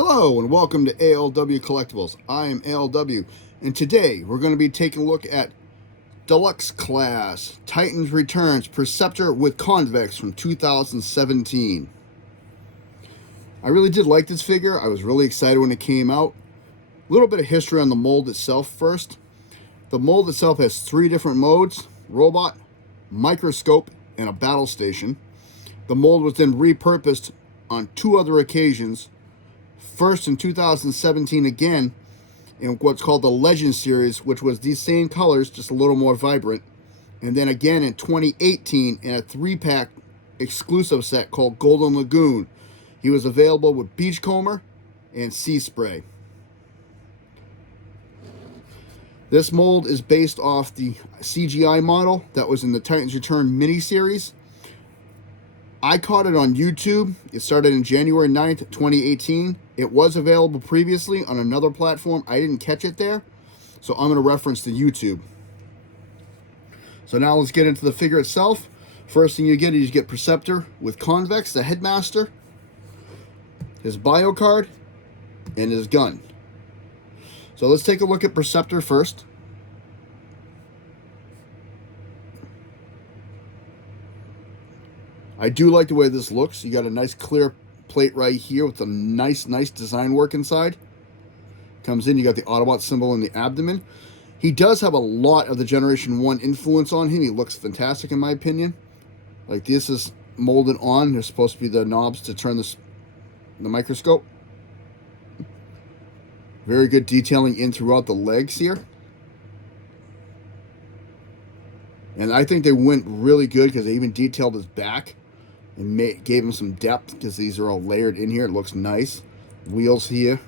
Hello and welcome to ALW Collectibles. I am ALW, and today we're going to be taking a look at Deluxe Class Titans Returns Perceptor with Convex from 2017. I really did like this figure. I was really excited when it came out. A little bit of history on the mold itself first. The mold itself has 3 different modes: robot, microscope, and a battle station. The mold was then repurposed on 2 other occasions. First in 2017 again in what's called the Legend series, which was these same colors, just a little more vibrant. And then again in 2018 in a 3-pack exclusive set called Golden Lagoon. He was available with Beachcomber and Sea Spray. This mold is based off the CGI model that was in the Titans Return miniseries. I caught it on YouTube. It started in January 9th, 2018. It was available previously on another platform. I didn't catch it there, so I'm going to reference the YouTube. So now let's get into the figure itself. First thing you get is you get Perceptor with Convex, the headmaster, his bio card, and his gun. So let's take a look at Perceptor first. I do like the way this looks. You got a nice clear plate right here with a nice design work inside. Comes in, you got the Autobot symbol in the abdomen. He does have a lot of the Generation 1 influence on him. He looks fantastic in my opinion. Like this is molded on. There's supposed to be the knobs to turn the microscope. Very good detailing in throughout the legs here. And I think they went really good because they even detailed his back and gave him some depth because these are all layered in here. It looks nice. Wheels here.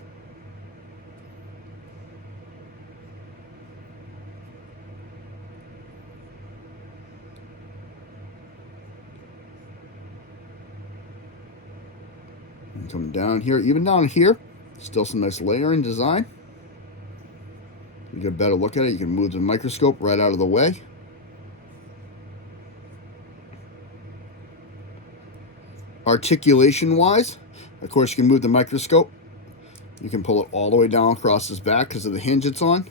And coming down here, even down here, still some nice layering design. You get a better look at it. You can move the microscope right out of the way. Articulation wise, of course, you can move the microscope. You can pull it all the way down across his back because of the hinge it's on.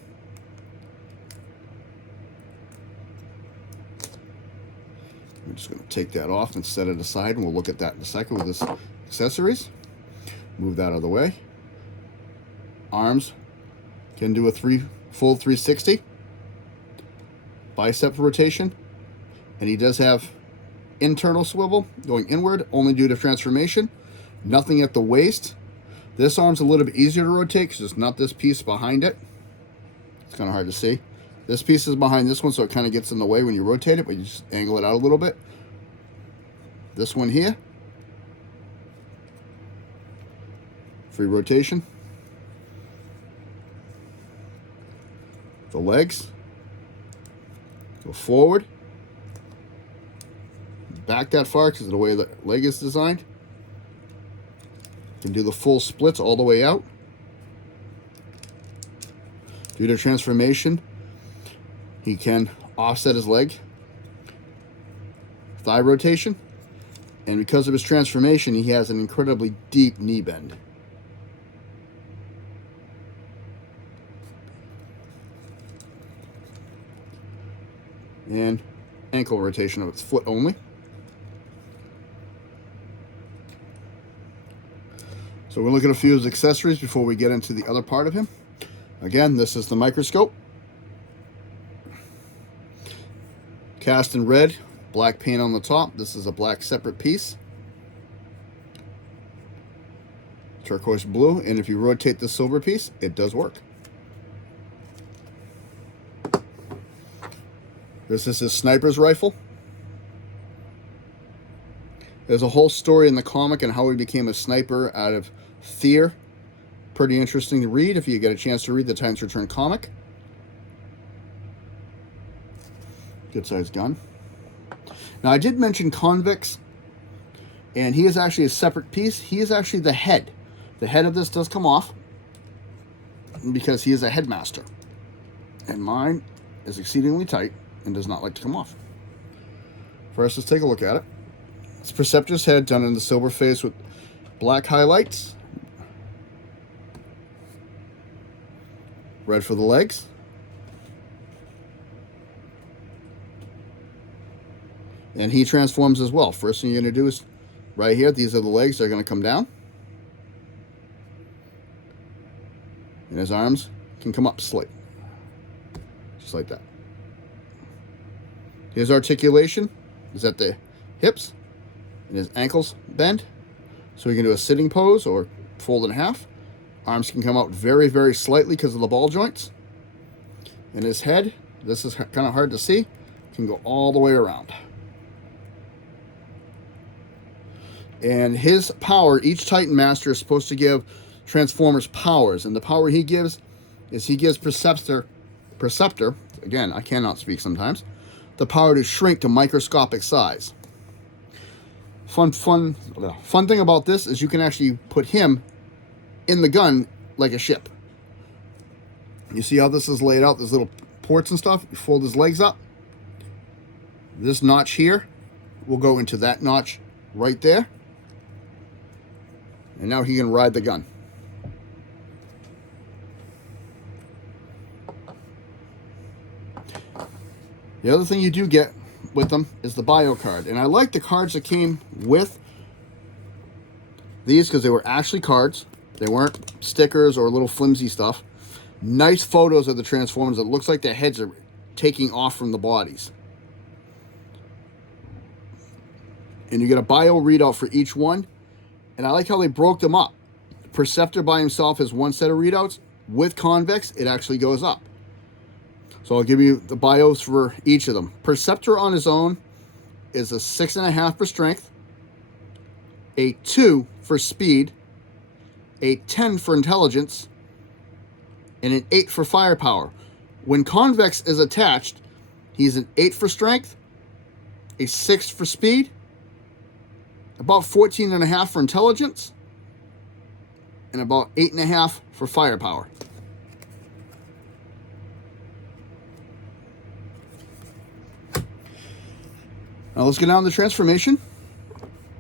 I'm just going to take that off and set it aside, and we'll look at that in a second with his accessories. Move that out of the way. Arms can do a full 360. Bicep rotation, and he does have internal swivel going inward only due to transformation. Nothing at the waist. This arm's a little bit easier to rotate because it's not this piece behind it. It's kind of hard to see. This piece is behind this one, so it kind of gets in the way when you rotate it, but you just angle it out a little bit. This one here, free rotation. The legs go forward, back that far because of the way the leg is designed. Can do the full splits all the way out. Due to transformation, he can offset his leg. Thigh rotation. And because of his transformation, he has an incredibly deep knee bend. And ankle rotation of its foot only. So we'll look at a few of his accessories before we get into the other part of him. Again, this is the microscope. Cast in red, black paint on the top. This is a black separate piece. Turquoise blue, and if you rotate the silver piece, it does work. This is his sniper's rifle. There's a whole story in the comic on how he became a sniper out of fear. Pretty interesting to read if you get a chance to read the Titans Return comic. Good sized gun. Now I did mention Convex, and he is actually a separate piece. He is actually the head. The head of this does come off because he is a headmaster. And mine is exceedingly tight and does not like to come off. First, let's take a look at it. It's Perceptor's head done in the silver face with black highlights. Red for the legs. And he transforms as well. First thing you're going to do is right here, these are the legs. They're going to come down. And his arms can come up slightly. Just like that. His articulation is at the hips. And his ankles bend. So he can do a sitting pose or fold in half. Arms can come out very, very slightly because of the ball joints. And his head, this is kind of hard to see, can go all the way around. And his power, each Titan Master is supposed to give Transformers powers. And the power he gives is he gives Perceptor, again, I cannot speak sometimes, the power to shrink to microscopic size. Fun thing about this is you can actually put him in the gun like a ship. You see how this is laid out? There's little ports and stuff. You fold his legs up. This notch here will go into that notch right there. And now he can ride the gun. The other thing you do get with them is the bio card. And I like the cards that came with these because they were actually cards. They weren't stickers or little flimsy stuff. Nice photos of the Transformers. It looks like their heads are taking off from the bodies. And you get a bio readout for each one. And I like how they broke them up. Perceptor by himself has one set of readouts. With Convex, it actually goes up. So I'll give you the bios for each of them. Perceptor on his own is a 6.5 for strength, a 2 for speed, a 10 for intelligence, and an 8 for firepower. When Convex is attached, he's an 8 for strength, a 6 for speed, about 14.5 for intelligence, and about 8.5 for firepower. Now let's get down to the transformation.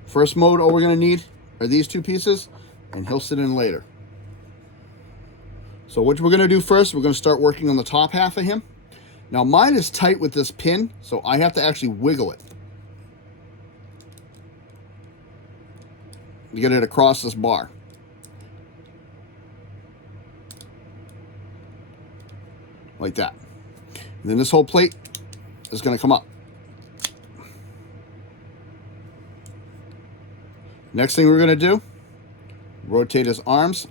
First mode, all we're going to need are these two pieces, and he'll sit in later. So what we're going to do first, we're going to start working on the top half of him. Now mine is tight with this pin, so I have to actually wiggle it to get it across this bar. Like that. And then this whole plate is going to come up. Next thing we're going to do, rotate his arms.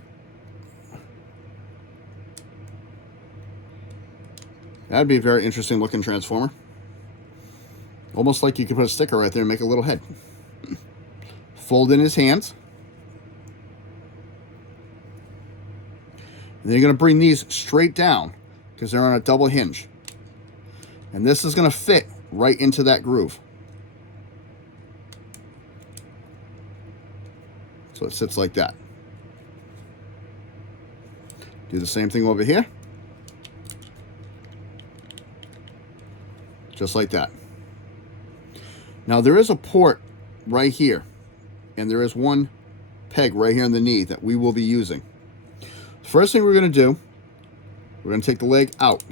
That'd be a very interesting looking Transformer. Almost like you could put a sticker right there and make a little head. Fold in his hands. And then you're going to bring these straight down because they're on a double hinge. And this is going to fit right into that groove. So it sits like that. Do the same thing over here. Just like that. Now there is a port right here. And there is one peg right here in the knee that we will be using. First thing we're going to do, we're going to take the leg out.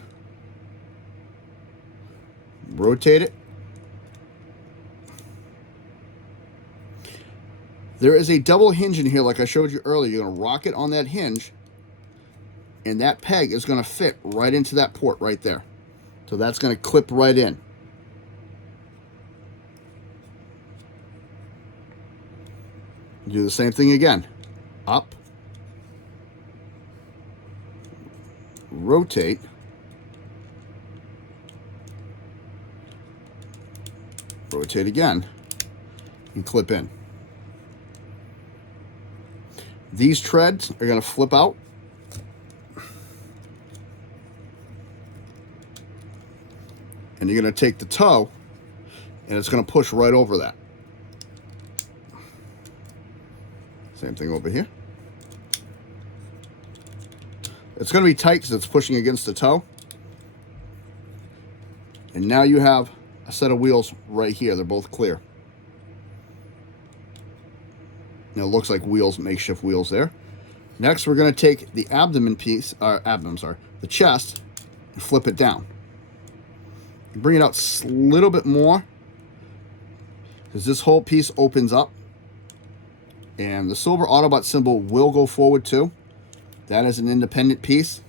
Rotate it. There is a double hinge in here like I showed you earlier. You're going to rock it on that hinge. And that peg is going to fit right into that port right there. So that's going to clip right in. Do the same thing again. Up. Rotate. Rotate again. And clip in. These treads are going to flip out. And you're going to take the toe and it's going to push right over that. Same thing over here. It's going to be tight because it's pushing against the toe. And now you have a set of wheels right here. They're both clear. And it looks like wheels, makeshift wheels there. Next, we're going to take the abdomen piece, the chest and flip it down. Bring it out a little bit more, because this whole piece opens up, and the silver Autobot symbol will go forward too. That is an independent piece.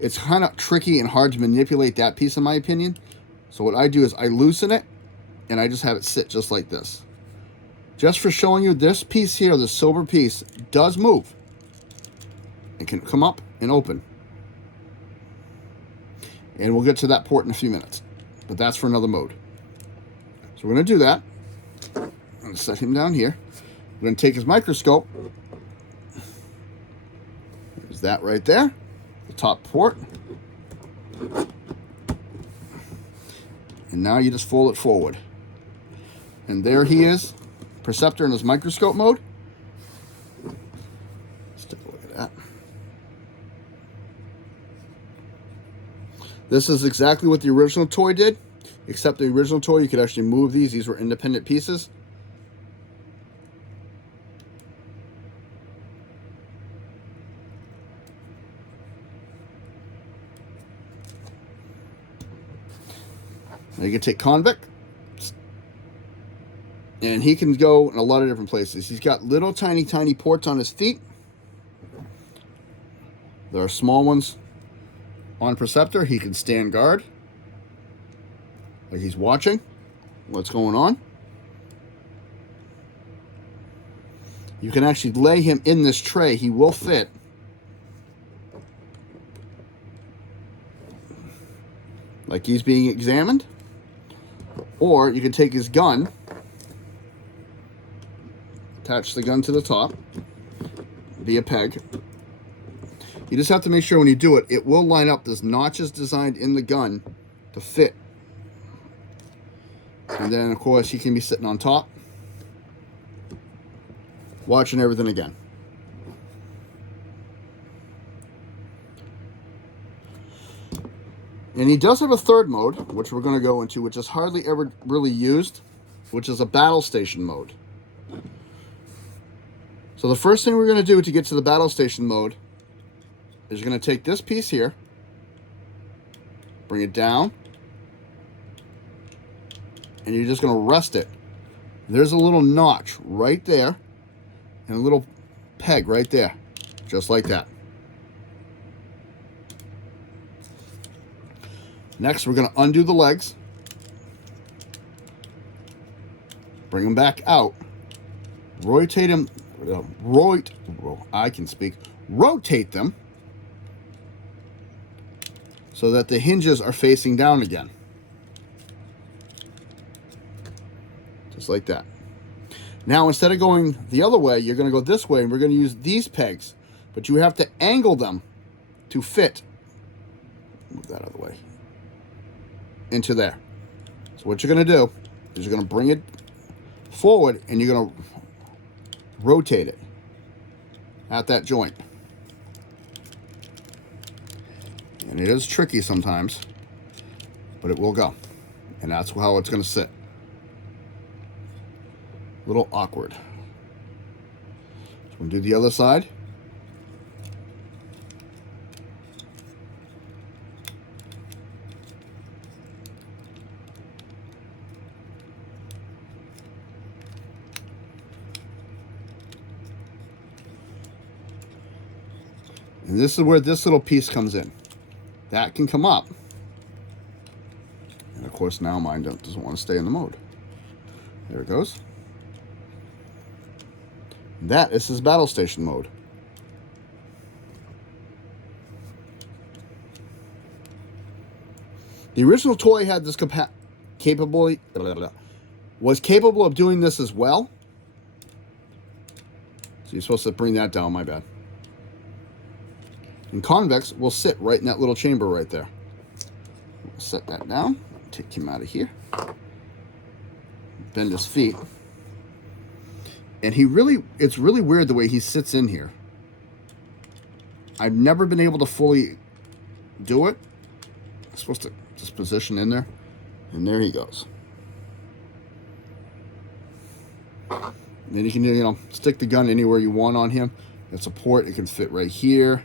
It's kind of tricky and hard to manipulate that piece, in my opinion. So what I do is I loosen it, and I just have it sit just like this. Just for showing you, this piece here, the silver piece, does move. It can come up and open. And we'll get to that port in a few minutes. But that's for another mode. So we're going to do that. I'm going to set him down here. We're going to take his microscope. There's that right there. The top port. And now you just fold it forward. And there he is. Perceptor in his microscope mode. Let's take a look at that. This is exactly what the original toy did, except the original toy, you could actually move these. These were independent pieces. Now you can take Convex, and he can go in a lot of different places. He's got little tiny ports on his feet. There are small ones on Perceptor. He can stand guard, like he's watching what's going on. You can actually lay him in this tray. He will fit. Like he's being examined. Or you can take his gun, attach the gun to the top via peg. You just have to make sure when you do it, it will line up. There's notches designed in the gun to fit. And then, of course, he can be sitting on top, watching everything again. And he does have a third mode, which we're going to go into, which is hardly ever really used, which is a battle station mode. So the first thing we're going to do to get to the battle station mode is you're going to take this piece here, bring it down, and you're just going to rest it. There's a little notch right there, and a little peg right there, just like that. Next, we're going to undo the legs, bring them back out, rotate them, rotate them so that the hinges are facing down again. Just like that. Now, instead of going the other way, you're going to go this way, and we're going to use these pegs, but you have to angle them to fit. Move that out of the way. Into there. So what you're going to do is you're going to bring it forward, and you're going to rotate it at that joint. And it is tricky sometimes, but it will go. And that's how it's going to sit. A little awkward. So we'll do the other side. And this is where this little piece comes in. That can come up. And of course now mine doesn't want to stay in the mode. There it goes. That is his battle station mode. The original toy had this was capable of doing this as well. So you're supposed to bring that down, my bad. And Convex will sit right in that little chamber right there. We'll set that down. Take him out of here. Bend his feet. And it's really weird the way he sits in here. I've never been able to fully do it. I'm supposed to just position in there. And there he goes. And then you can, stick the gun anywhere you want on him. It's a port. It can fit right here.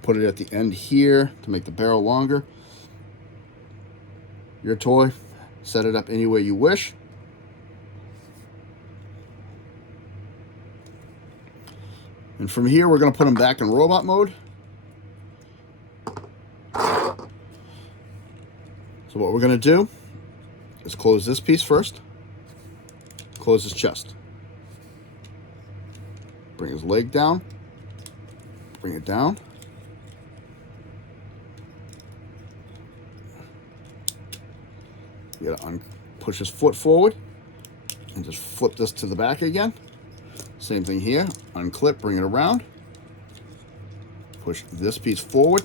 Put it at the end here to make the barrel longer. Your toy. Set it up any way you wish. And from here, we're going to put them back in robot mode. So what we're going to do is close this piece first. Close his chest. Bring his leg down. Bring it down. You gotta push his foot forward and just flip this to the back again. Same thing here. Unclip, bring it around. Push this piece forward.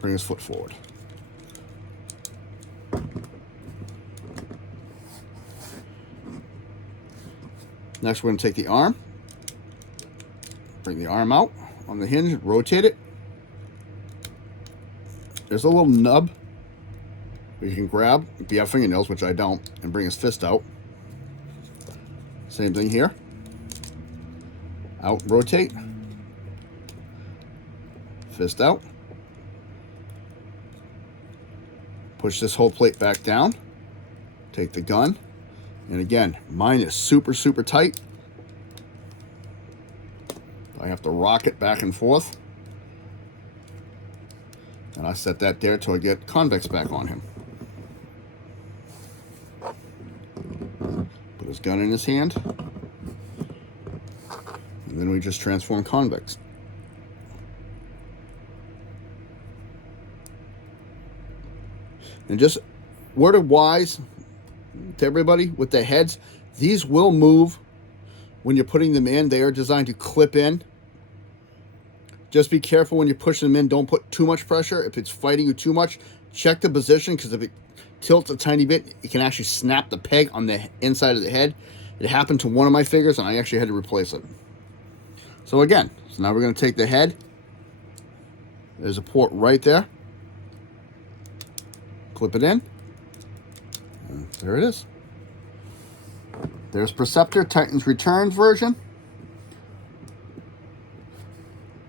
Bring his foot forward. Next, we're going to take the arm. Bring the arm out on the hinge, rotate it. There's a little nub you can grab if you have fingernails, which I don't, and bring his fist out. Same thing here. Out, rotate. Fist out. Push this whole plate back down. Take the gun. And again, mine is super, super tight. I have to rock it back and forth. And I set that there till I get Convex back on him. Put his gun in his hand. And then we just transform Convex. And just word of wise to everybody with the heads, these will move when you're putting them in. They are designed to clip in. Just be careful when you're pushing them in. Don't put too much pressure. If it's fighting you too much, check the position, because if it tilts a tiny bit, it can actually snap the peg on the inside of the head. It happened to one of my figures, and I actually had to replace it. So again, now we're going to take the head. There's a port right there. Clip it in. And there it is. There's Perceptor, Titans Returns version.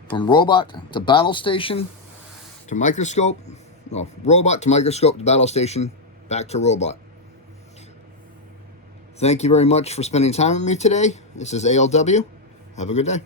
From robot to battle station to microscope. Well, robot to microscope to battle station, back to robot. Thank you very much for spending time with me today. This is ALW. Have a good day.